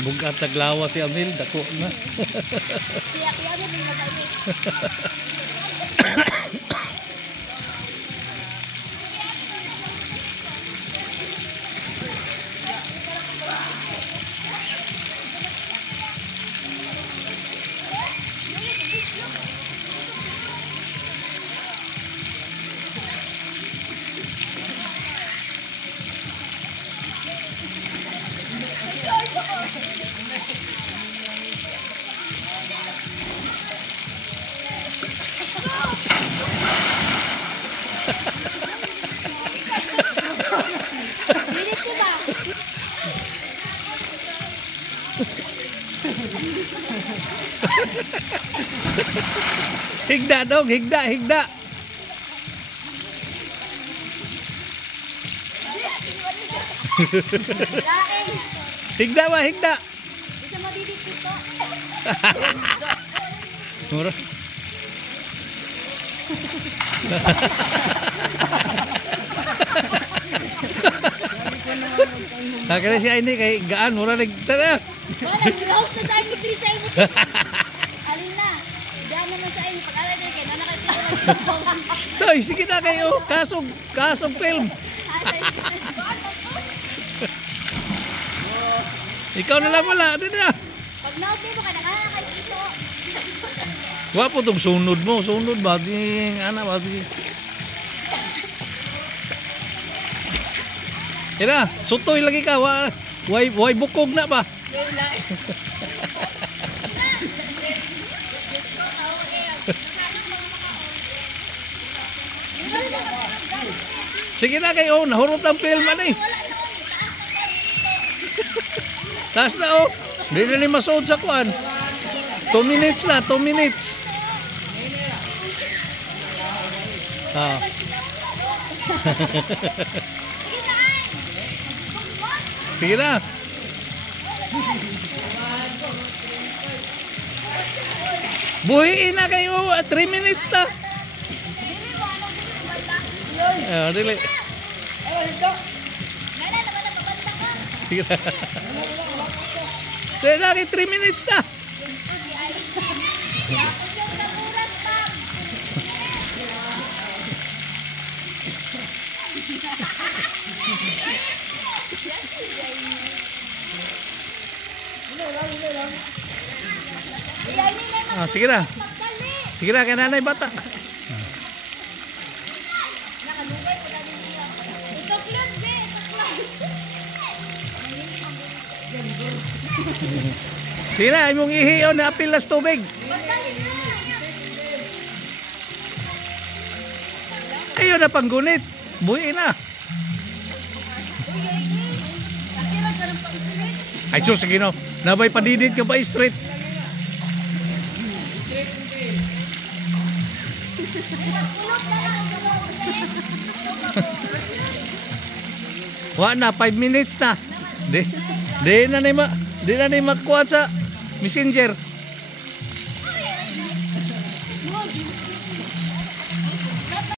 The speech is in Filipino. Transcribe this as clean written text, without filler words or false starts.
Bugat naglawa si Amil, dako na. Siya mo din magalit. Bilis ko ba? Higda dong, higda, higda. Laing. Higda ba, higda. Hindi siya madidikit ko. Mura. Kaya siya ini kay gaan mura nagtara. Wala, nag-house na tayo ni Chris ay mo. Alin na. Diyan naman sa inyo. Pag-alala din kayo, nanakasino. Soy, sige na kayo. Kasog film. Ikaw na lang wala. Ano na? Pag na-okay mo ka, nakakaiso. Wapo tong sunod mo. Sunod ba? Di, ana ba? Ira, sutoy lagi ka. Way bukog na ba? Sige na kayo. Nahurot ang film. Ano eh? Taas na oh. Hindi na ni masuod sa kuan. 2 minutes na, 2 minutes. Ah. Sige na. Buhiin na kayo. 3 minutes na. Dili. Sige na. Sige na, 3 minutes na. Sige na. Sige na, kaya nanay bata. Sige na, imong ihiyon na apilas tubig. Ayun na panggunit. Buhi na. Ay, so sige no. Nabay padidid ka ba straight? Wa na 5 minutes na. Di na ni makuha sa messenger.